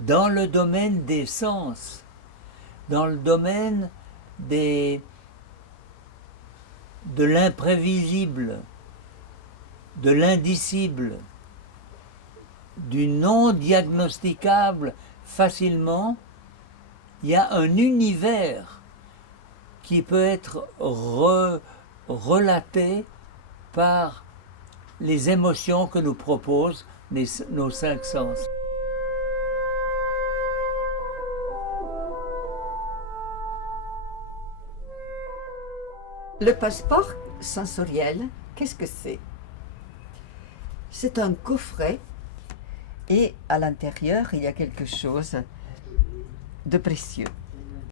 dans le domaine des sens, dans le domaine de l'imprévisible, de l'indicible, du non diagnosticable facilement. Il y a un univers qui peut être relaté par les émotions que nous proposent nos cinq sens. Le passeport sensoriel, qu'est-ce que c'est? C'est un coffret et à l'intérieur, il y a quelque chose de précieux.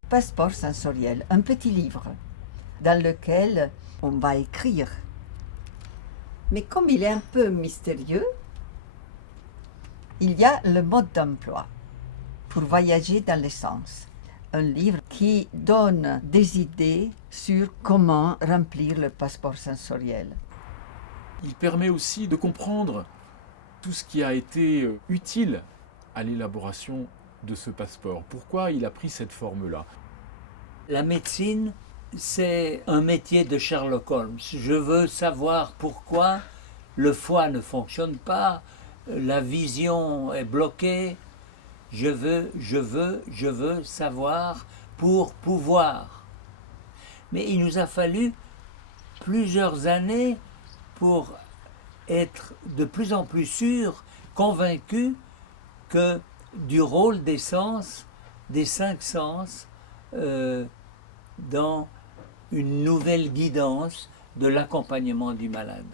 Passeport sensoriel, un petit livre dans lequel on va écrire. Mais comme il est un peu mystérieux, il y a le mode d'emploi pour voyager dans les sens. Un livre qui donne des idées sur comment remplir le passeport sensoriel. Il permet aussi de comprendre tout ce qui a été utile à l'élaboration de ce passeport. Pourquoi il a pris cette forme-là? La médecine, c'est un métier de Sherlock Holmes. Je veux savoir pourquoi le foie ne fonctionne pas, la vision est bloquée. Je veux savoir pour pouvoir. Mais il nous a fallu plusieurs années pour être de plus en plus sûrs, convaincus que du rôle des sens, des cinq sens, dans une nouvelle guidance de l'accompagnement du malade.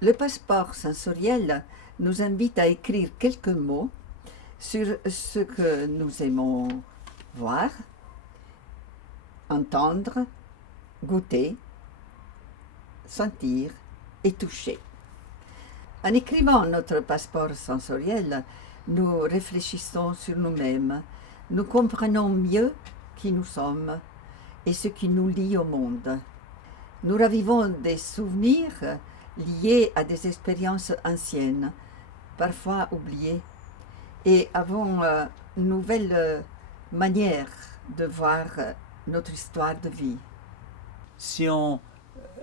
Le passeport sensoriel nous invite à écrire quelques mots sur ce que nous aimons voir, entendre, goûter, sentir et toucher. En écrivant notre passeport sensoriel, nous réfléchissons sur nous-mêmes, nous comprenons mieux qui nous sommes et ce qui nous lie au monde. Nous ravivons des souvenirs liés à des expériences anciennes, parfois oubliées, et avons une nouvelle manière de voir notre histoire de vie. Si on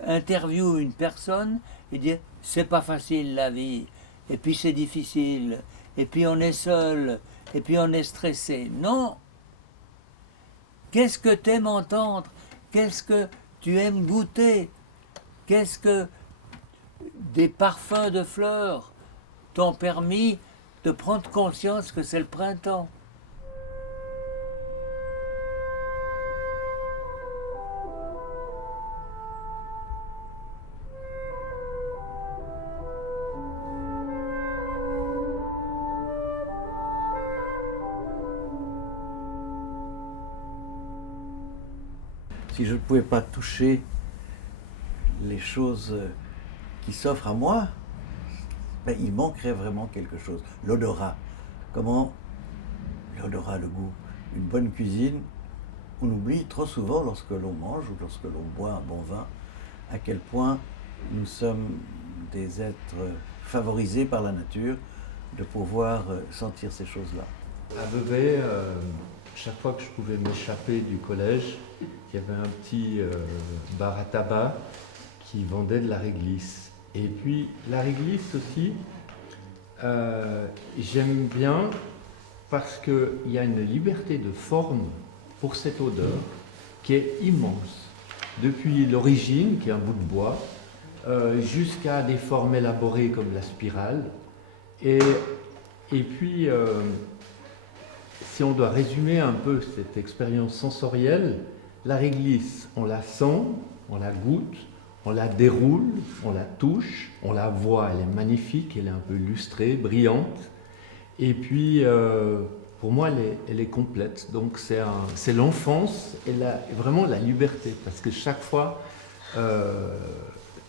interviewe une personne et dit c'est pas facile la vie, et puis c'est difficile, et puis on est seul, et puis on est stressé. Non! Qu'est-ce que tu aimes entendre? Qu'est-ce que tu aimes goûter? Qu'est-ce que des parfums de fleurs t'ont permis de prendre conscience que c'est le printemps? Si je ne pouvais pas toucher les choses qui s'offrent à moi, ben, il manquerait vraiment quelque chose. L'odorat. Comment l'odorat, le goût. Une bonne cuisine, on oublie trop souvent lorsque l'on mange ou lorsque l'on boit un bon vin, à quel point nous sommes des êtres favorisés par la nature de pouvoir sentir ces choses-là. À Vevey, chaque fois que je pouvais m'échapper du collège, il y avait un petit bar à tabac qui vendait de la réglisse. Et puis la réglisse aussi, j'aime bien parce qu'il y a une liberté de forme pour cette odeur qui est immense. Depuis l'origine, qui est un bout de bois, jusqu'à des formes élaborées comme la spirale. Et puis, si on doit résumer un peu cette expérience sensorielle, la réglisse, on la sent, on la goûte, on la déroule, on la touche, on la voit, elle est magnifique, elle est un peu lustrée, brillante. Et puis, pour moi, elle est complète. Donc, c'est l'enfance et vraiment la liberté. Parce que chaque fois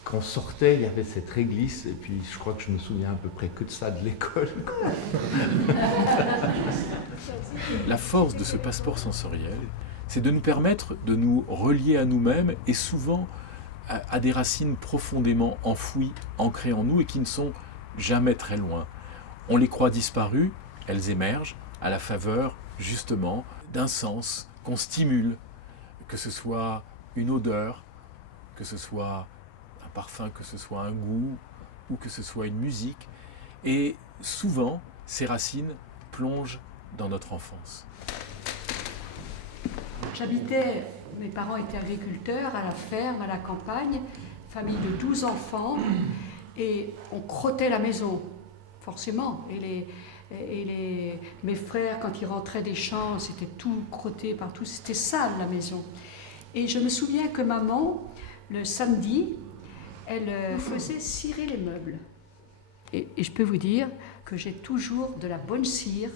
qu'on sortait, il y avait cette réglisse. Et puis, je crois que je me souviens à peu près que de ça de l'école. La force de ce passeport sensoriel, c'est de nous permettre de nous relier à nous-mêmes et souvent à des racines profondément enfouies, ancrées en nous et qui ne sont jamais très loin. On les croit disparues, elles émergent à la faveur justement d'un sens qu'on stimule, que ce soit une odeur, que ce soit un parfum, que ce soit un goût ou que ce soit une musique. Et souvent, ces racines plongent dans notre enfance. Mes parents étaient agriculteurs à la ferme, à la campagne, famille de 12 enfants, et on crottait la maison, forcément. Mes frères, quand ils rentraient des champs, c'était tout crotté partout, c'était sale la maison. Et je me souviens que maman, le samedi, elle faisait cirer les meubles. Et je peux vous dire que j'ai toujours de la bonne cire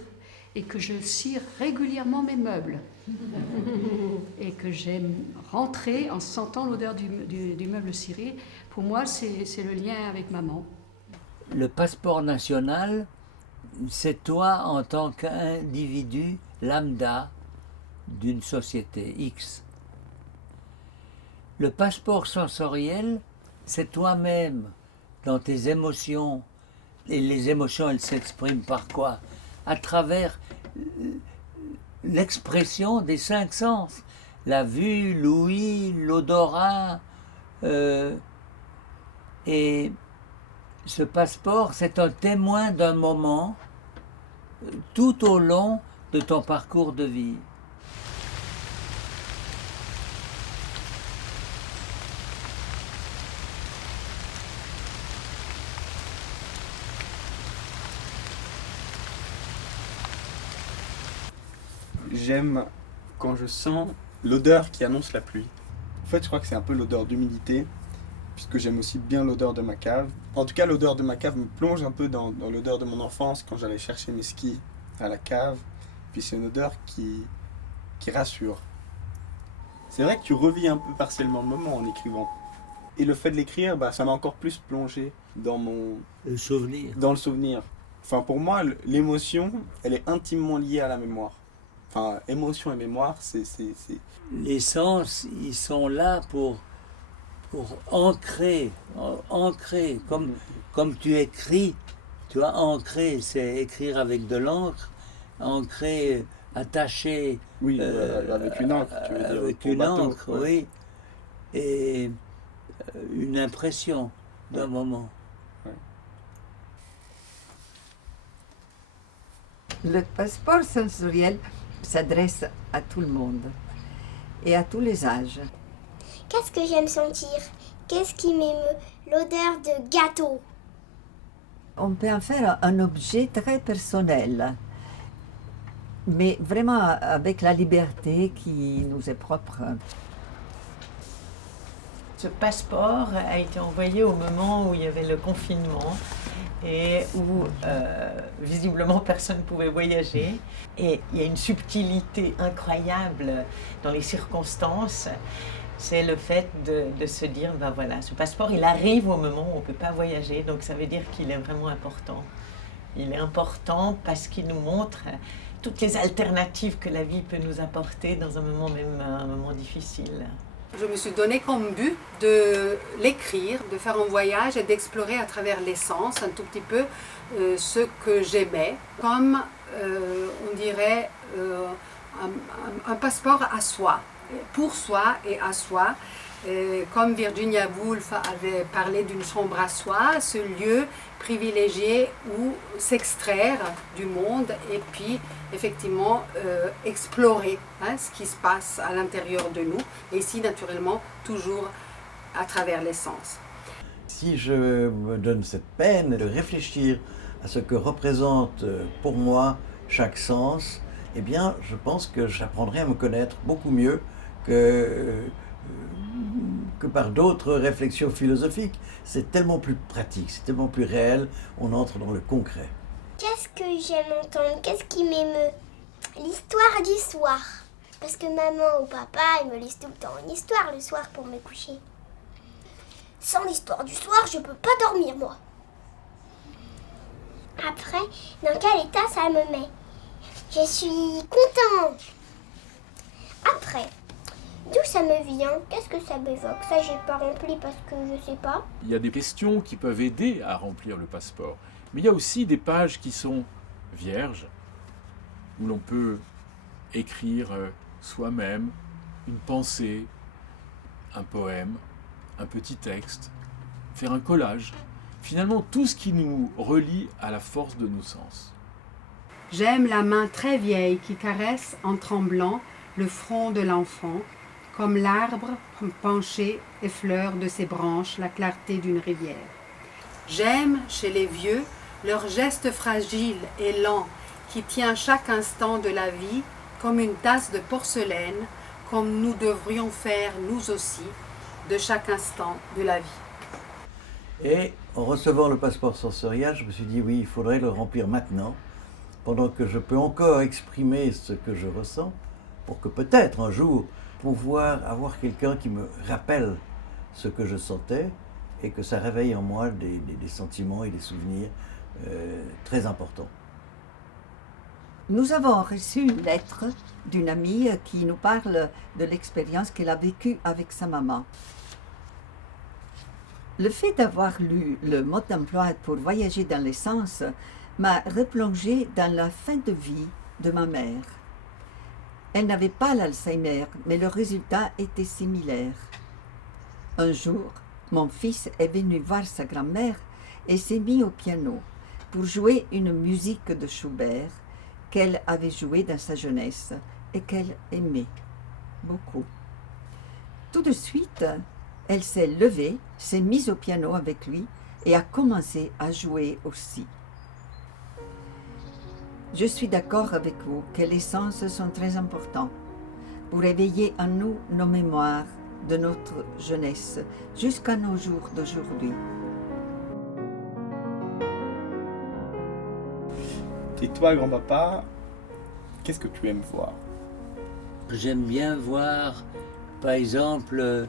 et que je cire régulièrement mes meubles. Et que j'aime rentrer en sentant l'odeur du meuble ciré. Pour moi, c'est le lien avec maman. Le passeport national, c'est toi en tant qu'individu lambda d'une société X. Le passeport sensoriel, c'est toi-même dans tes émotions. Et les émotions, elles s'expriment par quoi? À travers l'expression des 5 sens. La vue, l'ouïe, l'odorat. Et ce passeport, c'est un témoin d'un moment tout au long de ton parcours de vie. J'aime quand je sens l'odeur qui annonce la pluie. En fait, je crois que c'est un peu l'odeur d'humidité, puisque j'aime aussi bien l'odeur de ma cave. En tout cas, l'odeur de ma cave me plonge un peu dans l'odeur de mon enfance, quand j'allais chercher mes skis à la cave. Puis c'est une odeur qui rassure. C'est vrai que tu revis un peu partiellement le moment en écrivant. Et le fait de l'écrire, ça m'a encore plus plongé dans Le souvenir. dans le souvenir. Enfin, pour moi, l'émotion, elle est intimement liée à la mémoire. Enfin, émotion et mémoire, c'est... Les sens, ils sont là pour ancrer, comme tu écris. Tu vois, ancrer, c'est écrire avec de l'encre, ancrer, attacher. Oui, avec une encre, tu veux dire. Avec au une bateau, encre, ouais. oui. Et une impression d'un moment. Le passeport sensoriel s'adresse à tout le monde et à tous les âges. Qu'est-ce que j'aime sentir? Qu'est-ce qui m'émeut? L'odeur de gâteau. On peut en faire un objet très personnel, mais vraiment avec la liberté qui nous est propre. Ce passeport a été envoyé au moment où il y avait le confinement et où visiblement personne ne pouvait voyager. Et il y a une subtilité incroyable dans les circonstances. C'est le fait de se dire, voilà, ce passeport, il arrive au moment où on ne peut pas voyager, donc ça veut dire qu'il est vraiment important. Il est important parce qu'il nous montre toutes les alternatives que la vie peut nous apporter dans un moment, même un moment difficile. Je me suis donné comme but de l'écrire, de faire un voyage et d'explorer à travers les sens un tout petit peu ce que j'aimais, comme on dirait un passeport à soi, pour soi et à soi. Comme Virginia Woolf avait parlé d'une chambre à soi, ce lieu privilégié où s'extraire du monde et puis effectivement explorer ce qui se passe à l'intérieur de nous, et ici naturellement toujours à travers les sens. Si je me donne cette peine de réfléchir à ce que représente pour moi chaque sens, eh bien je pense que j'apprendrai à me connaître beaucoup mieux que par d'autres réflexions philosophiques. C'est tellement plus pratique, c'est tellement plus réel, on entre dans le concret. Qu'est-ce que j'aime entendre? Qu'est-ce qui m'émeut? L'histoire du soir. Parce que maman ou papa, ils me lisent tout le temps une histoire le soir pour me coucher. Sans l'histoire du soir, je peux pas dormir, moi. Après, dans quel état ça me met? Je suis contente. Après, d'où ça me vient? Qu'est-ce que ça m'évoque? Ça, j'ai pas rempli parce que je sais pas. Il y a des questions qui peuvent aider à remplir le passeport. Mais il y a aussi des pages qui sont vierges, où l'on peut écrire soi-même une pensée, un poème, un petit texte, faire un collage. Finalement, tout ce qui nous relie à la force de nos sens. J'aime la main très vieille qui caresse en tremblant le front de l'enfant, comme l'arbre penché effleure de ses branches la clarté d'une rivière. J'aime, chez les vieux, leur geste fragile et lent qui tient chaque instant de la vie comme une tasse de porcelaine, comme nous devrions faire nous aussi de chaque instant de la vie. Et en recevant le passeport sensoriel, je me suis dit oui, il faudrait le remplir maintenant, pendant que je peux encore exprimer ce que je ressens, pour que peut-être un jour pouvoir avoir quelqu'un qui me rappelle ce que je sentais et que ça réveille en moi des sentiments et des souvenirs très importants. Nous avons reçu une lettre d'une amie qui nous parle de l'expérience qu'elle a vécue avec sa maman. Le fait d'avoir lu le mode d'emploi pour voyager dans les sens m'a replongé dans la fin de vie de ma mère. Elle n'avait pas l'Alzheimer, mais le résultat était similaire. Un jour, mon fils est venu voir sa grand-mère et s'est mis au piano pour jouer une musique de Schubert qu'elle avait jouée dans sa jeunesse et qu'elle aimait beaucoup. Tout de suite, elle s'est levée, s'est mise au piano avec lui et a commencé à jouer aussi. Je suis d'accord avec vous que les sens sont très importants pour éveiller en nous nos mémoires de notre jeunesse jusqu'à nos jours d'aujourd'hui. Et toi, grand-papa, qu'est-ce que tu aimes voir? J'aime bien voir, par exemple,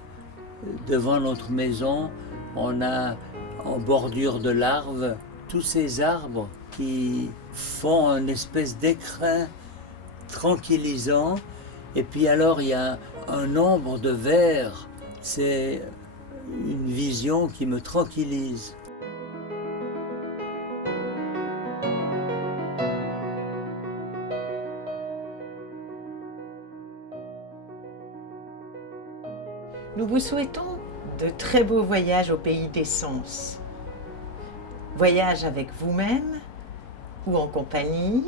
devant notre maison, on a en bordure de l'arbre tous ces arbres qui font une espèce d'écrin tranquillisant. Et puis alors il y a un nombre de vers. C'est une vision qui me tranquillise. Nous vous souhaitons de très beaux voyages au pays des sens. Voyage avec vous-même ou en compagnie,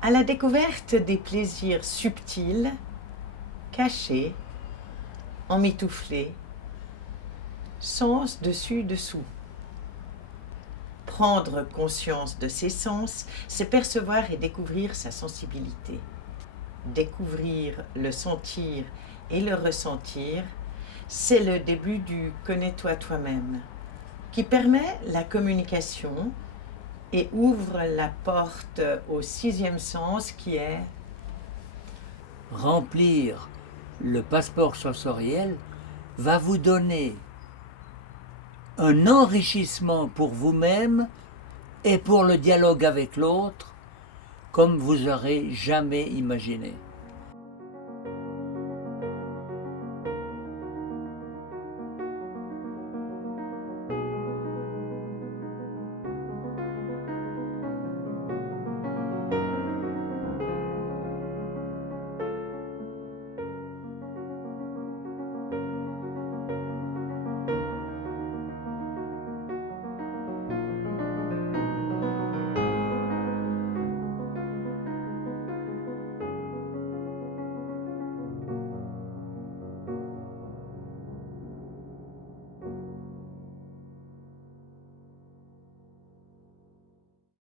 à la découverte des plaisirs subtils, cachés, emmitouflés, sens dessus dessous. Prendre conscience de ses sens, c'est percevoir et découvrir sa sensibilité. Découvrir le sentir et le ressentir, c'est le début du « connais-toi toi-même » qui permet la communication et ouvre la porte au 6e sens qui est remplir le passeport sensoriel va vous donner un enrichissement pour vous-même et pour le dialogue avec l'autre comme vous n'aurez jamais imaginé.